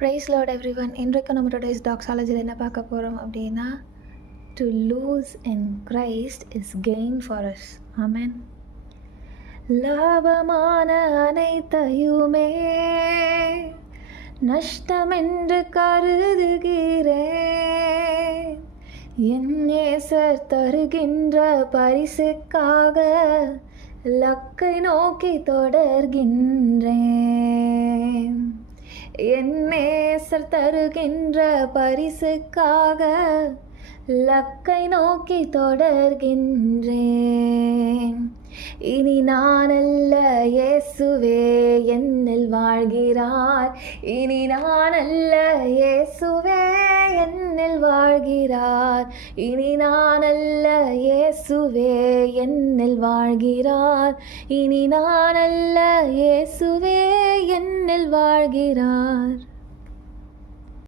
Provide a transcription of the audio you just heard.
Price Lord everyone. இன்றைக்கு நம்மளோட டாக்ஸாலஜியில் என்ன பார்க்க போகிறோம் அப்படின்னா, to lose in Christ is gain for us. Amen. லாபமான அனைத்தையுமே நஷ்டமென்று கருதுகிறேன், என் நேசர் தருகின்ற பரிசுக்காக லக்கை நோக்கி தொடர்கின்றேன். என் நேசர் தருகின்ற பரிசுக்காக லக்கை நோக்கி தொடர்கின்றேன். இனி நான் அல்ல, இயேசுவே என்னில் வாழ்கிறார். இனி நான் அல்ல, இயேசுவே என்னில் வாழ்கிறார். இனி நான் அல்ல, இயேசுவே என்னில் வாழ்கிறார். இனி நான் அல்ல, இயேசுவே என்னில் வாழ்கிறார்.